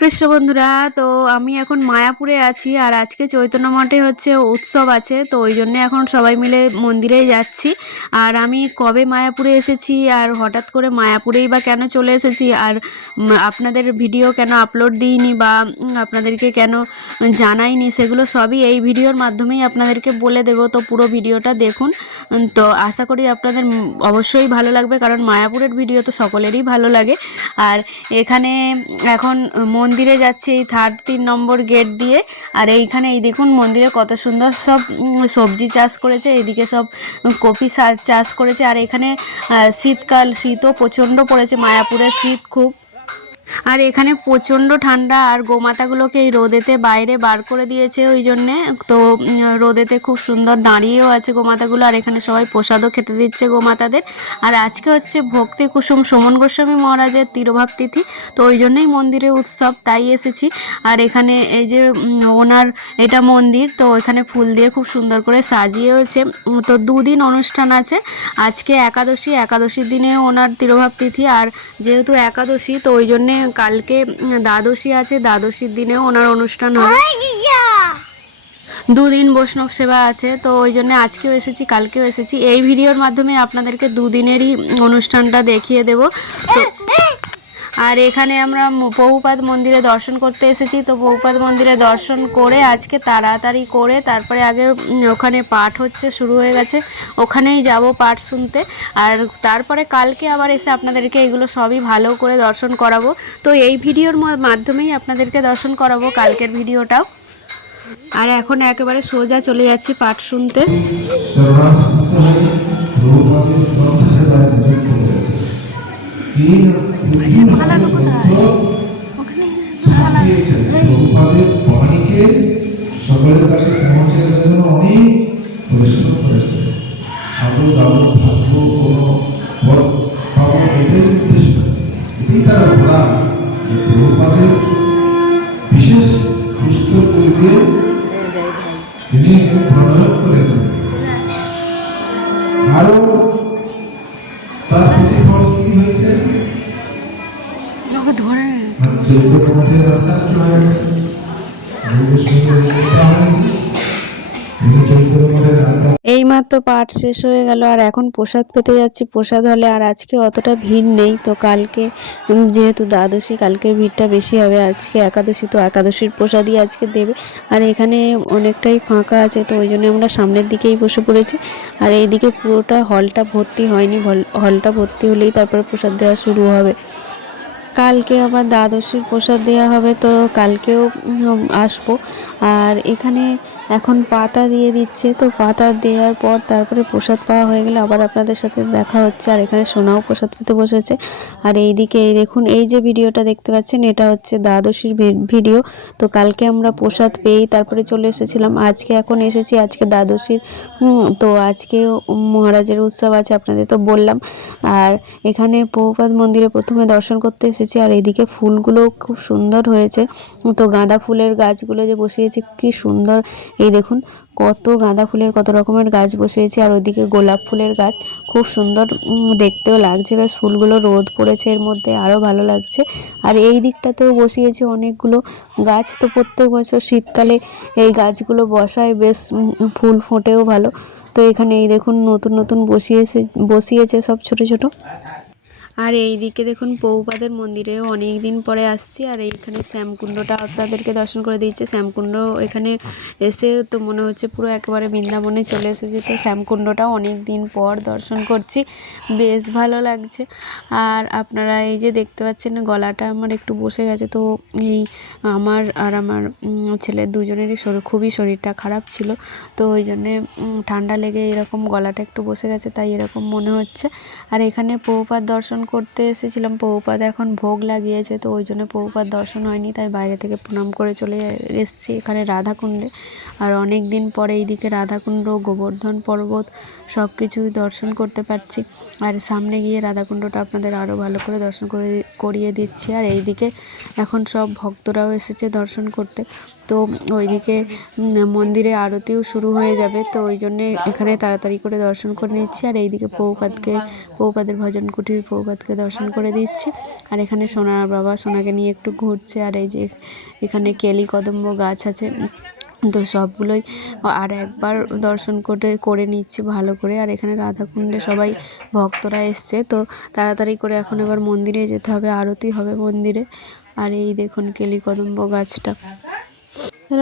কৃষ্ণ বন্ধুরা। তো আমি এখন মায়াপুরে আছি আর আজকে চৈতন্য মঠে হচ্ছে উৎসব আছে, তো ওই জন্য এখন সবাই মিলে মন্দিরে যাচ্ছি। আর আমি কবে মায়াপুরে এসেছি আর হঠাৎ করে মায়াপুরেই বা কেন চলে এসেছি আর আপনাদের ভিডিও কেন আপলোড দিইনি বা আপনাদেরকে কেন জানাইনি, সেগুলো সবই এই ভিডিওর মাধ্যমেই আপনাদেরকে বলে দেব। তো পুরো ভিডিওটা দেখুন। তো আশা করি আপনাদের অবশ্যই ভালো লাগবে, কারণ মায়াপুরের ভিডিও তো সকলেরই ভালো লাগে। আর এখানে এখন মন্দিরে যাচ্ছি এই 3 নম্বর গেট দিয়ে। আর এইখানে এই দেখুন মন্দিরে কত সুন্দর সব সবজি চাষ করেছে, এইদিকে সব কপি চাষ করেছে। আর এখানে শীতকাল, শীতও প্রচণ্ড পড়েছে, মায়াপুরে শীত খুব। আর এখানে প্রচণ্ড ঠান্ডা, আর গোমাতাগুলোকে এই রোদেতে বাইরে বার করে দিয়েছে ওই জন্যে। তো রোদেতে খুব সুন্দর দাঁড়িয়েও আছে গোমাতাগুলো, আর এখানে সবাই প্রসাদও খেতে দিচ্ছে গোমাতাদের। আর আজকে হচ্ছে ভক্তি কুসুম সমন গোস্বামী মহারাজের তিরোভাব তিথি, তো ওই জন্যই মন্দিরে উৎসব, তাই এসেছি। আর এখানে এই যে ওনার এটা মন্দির, তো এখানে ফুল দিয়ে খুব সুন্দর করে সাজিয়েছে। তো 2 দিন অনুষ্ঠান আছে। আজকে একাদশীর দিনে ওনার তিরোভাব তিথি, আর যেহেতু একাদশী তো ওই জন্যে কালকে দ্বাদশী আছে, দ্বাদশীর দিনেও ওনার অনুষ্ঠান হবে। 2 দিন বৈষ্ণব সেবা আছে, তো ওই জন্য আজকেও এসেছি, কালকেও এসেছি। এই ভিডিওর মাধ্যমে আপনাদেরকে 2 দিনেরই অনুষ্ঠানটা দেখিয়ে দেব। তো আর এখানে আমরা বহুপাদ মন্দিরে দর্শন করতে এসেছি। তো বহুপাদ মন্দিরে দর্শন করে আজকে তাড়াতাড়ি করে তারপরে আগে ওখানে পাঠ হচ্ছে, শুরু হয়ে গেছে, ওখানেই যাব পাঠ শুনতে। আর তারপরে কালকে আবার এসে আপনাদেরকে এগুলো সবই ভালো করে দর্শন করাবো। তো এই ভিডিওর মাধ্যমেই আপনাদেরকে দর্শন করাবো কালকের ভিডিওটাও। আর এখন একেবারে সোজা চলে যাচ্ছি পাঠ শুনতে। সকলের কাছে পৌঁছে দেওয়ার জন্য অনেক পরিশ্রম করেছে। সাধু দাদু ভাগ্য কোনো বড় পাবো, এটাই উদ্দেশ্য, এটাই তারা বলা যে প্রভুপাদের বিশেষ পুস্তক বইতে তিনি প্রয়োগ করেছেন। আরো তার প্রতিফল কি হয়েছে, চৈতন্য মঠের আচার্য হয়েছে, এইমাত্র পাঠ শেষ হয়ে গেল আর এখন প্রসাদ পেতে যাচ্ছি প্রসাদ হলে। আর আজকে অতটা ভিড় নেই, তো কালকে যেহেতু দ্বাদশী কালকের ভিড়টা বেশি হবে। আজকে একাদশী, তো একাদশীর প্রসাদই আজকে দেবে। আর এখানে অনেকটাই ফাঁকা আছে, তো ওই জন্য আমরা সামনের দিকেই বসে পড়েছি। আর এইদিকে পুরোটা হলটা ভর্তি হয়নি, হলটা ভর্তি হলেই তারপরে প্রসাদ দেওয়া শুরু হবে। কালকে আবার দ্বাদশীর প্রসাদ দেওয়া হবে, তো কালকেও আসবো। আর এখানে এখন পাতা দিয়ে দিচ্ছে, তো পাতা দেওয়ার পর তারপরে প্রসাদ পাওয়া হয়ে গেলে আবার আপনাদের সাথে দেখা হচ্ছে। আর এখানে সোনাও প্রসাদ পেতে বসেছে। আর এইদিকে এই দেখুন, এই যে ভিডিওটা দেখতে পাচ্ছেন এটা হচ্ছে দ্বাদশীর ভিডিও। তো কালকে আমরা প্রসাদ পেয়েই তারপরে চলে এসেছিলাম, আজকে এখন এসেছি আজকে দ্বাদশীর। তো আজকে মহারাজের উৎসব আছে, আপনাদের তো বললাম। আর এখানে বহুপাদ মন্দিরে প্রথমে দর্শন করতে এসেছি। আর এদিকে ফুলগুলো খুব সুন্দর হয়েছে, তো গাঁদা ফুলের গাছগুলো যে বসিয়েছে কি সুন্দর। এই দেখুন কত গাঁদা ফুলের কত রকমের গাছ বসিয়েছে। আর ওইদিকে গোলাপ ফুলের গাছ খুব সুন্দর দেখতেও লাগছে, বেশ ফুলগুলো রোদ পড়েছে এর মধ্যে, আরও ভালো লাগছে। আর এই দিকটাতেও বসিয়েছে অনেকগুলো গাছ, তো প্রত্যেক বছর শীতকালে এই গাছগুলো বসায়, বেশ ফুল ফোটেও ভালো। তো এখানে এই দেখুন নতুন নতুন বসিয়েছে সব ছোট ছোট। আর এই দিকে দেখুন বহুপাদের মন্দিরেও অনেক দিন পরে আসছি। আর এইখানে শ্যামকুণ্ডটা আপনাদেরকে দর্শন করে দিচ্ছে। শ্যামকুণ্ড এখানে এসে তো মনে হচ্ছে পুরো একেবারে বৃন্দাবনে চলে এসেছি। তো শ্যামকুণ্ডটাও অনেক দিন পর দর্শন করছি, বেশ ভালো লাগছে। আর আপনারা এই যে দেখতে পাচ্ছেন গলাটা আমার একটু বসে গেছে, তো এই আমার আর আমার ছেলের দুজনেরই খুবই শরীরটা খারাপ ছিল, তো ওই জন্যে ঠান্ডা লেগে এরকম গলাটা একটু বসে গেছে, তাই এরকম মনে হচ্ছে। আর এখানে বহুপাদ দর্শন করতে এসেছিলাম, বহুপাদ এখন ভোগ লাগিয়েছে, তো ওই জন্য বহুপাদ দর্শন হয়নি, তাই বাইরে থেকে প্রণাম করে চলে এসেছি এখানে রাধাকুণ্ডে। আর অনেক দিন পরে এইদিকে রাধাকুণ্ড, গোবর্ধন পর্বত সব কিছুই দর্শন করতে পারছি। আর সামনে গিয়ে রাধাকুণ্ডটা আপনাদের আরও ভালো করে দর্শন করিয়ে দিচ্ছি। আর এইদিকে এখন সব ভক্তরাও এসেছে দর্শন করতে, তো ওইদিকে মন্দিরে আরতিও শুরু হয়ে যাবে, তো ওই জন্যে এখানে তাড়াতাড়ি করে দর্শন করে নিচ্ছি। আর এইদিকে প্রভুপাদের ভজন কুটির প্রভুপাদকে দর্শন করে দিচ্ছি। আর এখানে সোনার বাবা সোনাকে নিয়ে একটু ঘুরছে। আর এই যে এখানে কেলি কদম্ব গাছ আছে, তো সবগুলোই আর একবার দর্শন করে নিচ্ছি ভালো করে। আর এখানে রাধাকুণ্ডে সবাই ভক্তরা এসছে, তো তাড়াতাড়ি করে এখন এবার মন্দিরে যেতে হবে, আরতি হবে মন্দিরে। আর এই দেখুন কেলি কদম্ব গাছটা।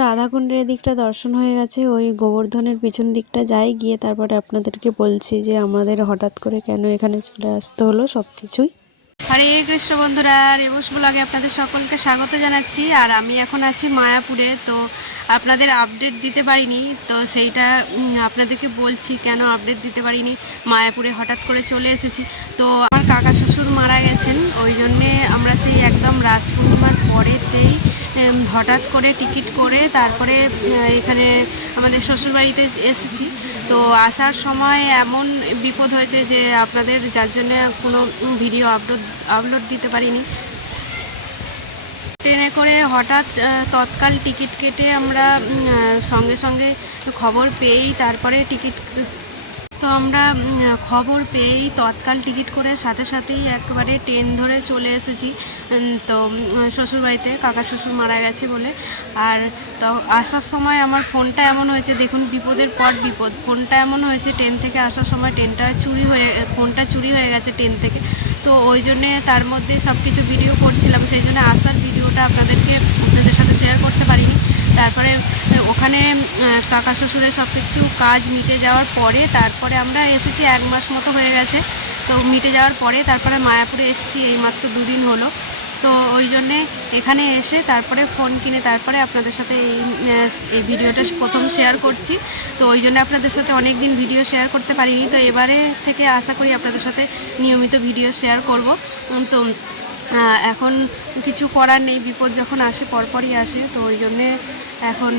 রাধাকুণ্ডের দিকটা দর্শন হয়ে গেছে, ওই গোবর্ধনের পিছন দিকটা যাই, গিয়ে তারপরে আপনাদেরকে বলছি যে আমাদের হঠাৎ করে কেন এখানে চলে আসতে হলো সব কিছুই। হরে কৃষ্ণ বন্ধুরা, রেবুস ব্লগে আপনাদের সকলকে স্বাগত জানাচ্ছি। আর আমি এখন আছি মায়াপুরে, তো আপনাদের আপডেট দিতে পারিনি, তো সেইটা আপনাদেরকে বলছি কেন আপডেট দিতে পারিনি। মায়াপুরে হঠাৎ করে চলে এসেছি, তো আমার কাকা শ্বশুর মারা গেছেন, ওই জন্যে আমরা সেই একদম রাস পূর্ণিমার পরেতেই হঠাৎ করে টিকিট করে তারপরে এখানে আমাদের শ্বশুরবাড়িতে এসেছি। তো আসার সময় এমন বিপদ হয়েছে যে আপনাদের যার জন্য কোনো ভিডিও আপলোড দিতে পারিনি। ট্রেনে করে হঠাৎ তৎকাল টিকিট কেটে আমরা সঙ্গে সঙ্গে খবর পেয়েই তারপরে খবর পেয়েই তৎকাল টিকিট করে সাথে সাথেই একবারে ট্রেন ধরে চলে এসেছি। তো শ্বশুরবাড়িতে কাকা শ্বশুর মারা গেছে বলে। আর তো আসার সময় আমার ফোনটা এমন হয়েছে, দেখুন বিপদের পর বিপদ, ফোনটা এমন হয়েছে ট্রেন থেকে আসার সময় ফোনটা চুরি হয়ে গেছে ট্রেন থেকে। তো ওই জন্যে তার মধ্যে সব কিছু ভিডিও করছিলাম, সেই জন্য আসার ভিডিওটা আপনাদের সাথে শেয়ার করতে পারিনি। তারপরে ওখানে কাকা শ্বশুরের সব কিছু কাজ মিটে যাওয়ার পরে তারপরে আমরা এসেছি, 1 মাস মতো হয়ে গেছে। তো মিটে যাওয়ার পরে তারপরে মায়াপুরে এসেছি, এইমাত্র 2 দিন হলো। তো ওই জন্যে এখানে এসে তারপরে ফোন কিনে তারপরে আপনাদের সাথে এই ভিডিওটা প্রথম শেয়ার করছি। তো ওই জন্য আপনাদের সাথে অনেক দিন ভিডিও শেয়ার করতে পারিনি, তো এবারে থেকে আশা করি আপনাদের সাথে নিয়মিত ভিডিও শেয়ার করব। তো এখন কিছু করার নেই, বিপদ যখন আসে পরপরই আসে, তো ওই জন্যে এখন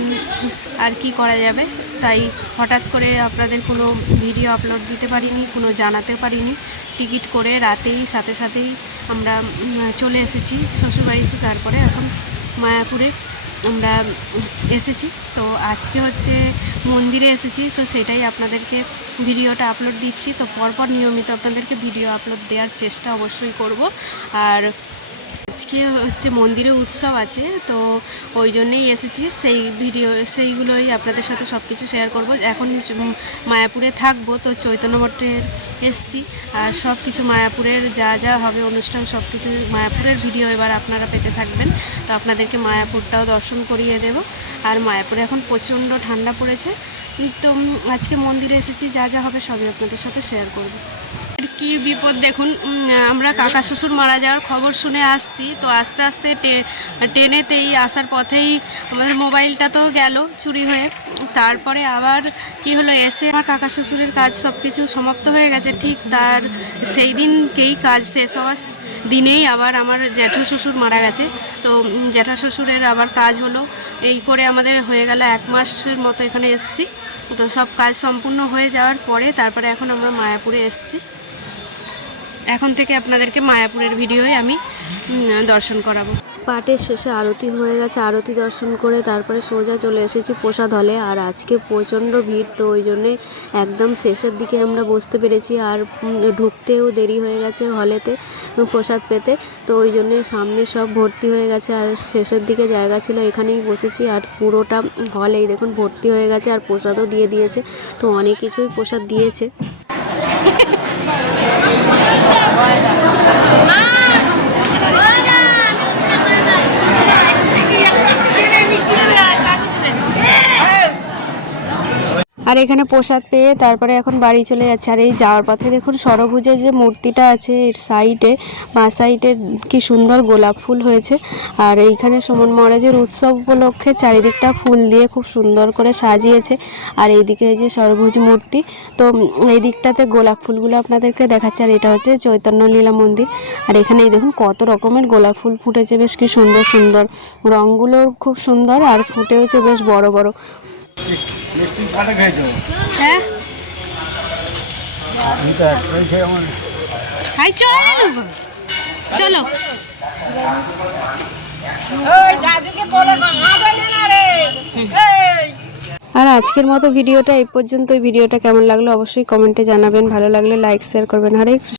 আর কি করা যাবে, তাই হঠাৎ করে আপনাদের কোনো ভিডিও আপলোড দিতে পারিনি, কোনো জানাতে পারিনি। টিকিট করে রাতেই সাথেই আমরা চলে এসেছি শ্বশুরবাড়িতে। তারপরে এখন মায়াপুরে আমরা এসেছি, তো আজকে হচ্ছে মন্দিরে এসেছি, তো সেটাই আপনাদেরকে ভিডিওটা আপলোড দিচ্ছি। তো পরপর নিয়মিত আপনাদেরকে ভিডিও আপলোড দেওয়ার চেষ্টা অবশ্যই করব। আর আজকে হচ্ছে মন্দিরে উৎসব আছে, তো ওই জন্যেই এসেছি, সেইগুলোই আপনাদের সাথে সব কিছু শেয়ার করব। এখন মায়াপুরে থাকবো, তো চৈতন্য মঠের এসছি, আর সব কিছু মায়াপুরের যা হবে অনুষ্ঠান সব কিছু মায়াপুরের ভিডিও এবার আপনারা পেতে থাকবেন। তো আপনাদেরকে মায়াপুরটাও দর্শন করিয়ে দেব। আর মায়াপুরে এখন প্রচণ্ড ঠান্ডা পড়েছে, তো আজকে মন্দিরে এসেছি, যা হবে সবই আপনাদের সাথে শেয়ার করব। কি বিপদ দেখুন, আমরা কাকা শ্বশুর মারা যাওয়ার খবর শুনে আসছি, তো আস্তে আস্তে ট্রেনেতেই আসার পথেই আমাদের মোবাইলটা তো গেল চুরি হয়ে। তারপরে আবার কি হলো, এসে আমার কাকা শ্বশুরের কাজ সব কিছু সমাপ্ত হয়ে গেছে, ঠিক তার সেই দিনকেই কাজ শেষ হওয়ার দিনেই আবার আমার জ্যাঠা শ্বশুর মারা গেছে। তো জ্যাঠা শ্বশুরের আবার কাজ হলো, এই করে আমাদের হয়ে গেল 1 মাসের মতো এখানে এসেছি। তো সব কাজ সম্পূর্ণ হয়ে যাওয়ার পরে তারপরে এখন আমরা মায়াপুরে এসেছি। এখন থেকে আপনাদেরকে মায়াপুরের ভিডিওই আমি দর্শন করাবো। পাঠের শেষে আরতি হয়ে গেছে, আরতি দর্শন করে তারপরে সোজা চলে এসেছি প্রসাদ হলে। আর আজকে প্রচণ্ড ভিড়, তো ওই জন্যে একদম শেষের দিকে আমরা বসতে পেরেছি, আর ঢুকতেও দেরি হয়ে গেছে হলেতে প্রসাদ পেতে, তো ওই জন্যে সামনে সব ভর্তি হয়ে গেছে, আর শেষের দিকে জায়গা ছিল, এখানেই বসেছি। আর পুরোটা হল এই দেখুন ভর্তি হয়ে গেছে, আর প্রসাদও দিয়ে দিয়েছে, তো অনেক কিছুই প্রসাদ দিয়েছে। আর এখানে প্রসাদ পেয়ে তারপরে এখন বাড়ি চলে যাচ্ছে। আর এই যাওয়ার পথে দেখুন ষড়ভুজের যে মূর্তিটা আছে এর সাইডে বাঁ সাইডে কি সুন্দর গোলাপ ফুল হয়েছে। আর এইখানে সুমন মহারাজের উৎসব উপলক্ষে চারিদিকটা ফুল দিয়ে খুব সুন্দর করে সাজিয়েছে। আর এইদিকে এই যে ষড়ভুজ মূর্তি, তো এই দিকটাতে গোলাপ ফুলগুলো আপনাদেরকে দেখাচ্ছে। আর এটা হচ্ছে চৈতন্য লীলা মন্দির। আর এখানে এই দেখুন কত রকমের গোলাপ ফুল ফুটেছে, বেশ কি সুন্দর সুন্দর, রঙগুলো খুব সুন্দর আর ফুটেওছে বেশ বড় বড়। হ্যাঁ আমি তো একটাই সেই আমার হাই চলো চলো আর আজকের মতো ভিডিওটা এই পর্যন্ত। ভিডিওটা কেমন লাগলো অবশ্যই কমেন্টে জানাবেন, ভালো লাগলে লাইক শেয়ার করবেন। হরে কৃষ্ণ।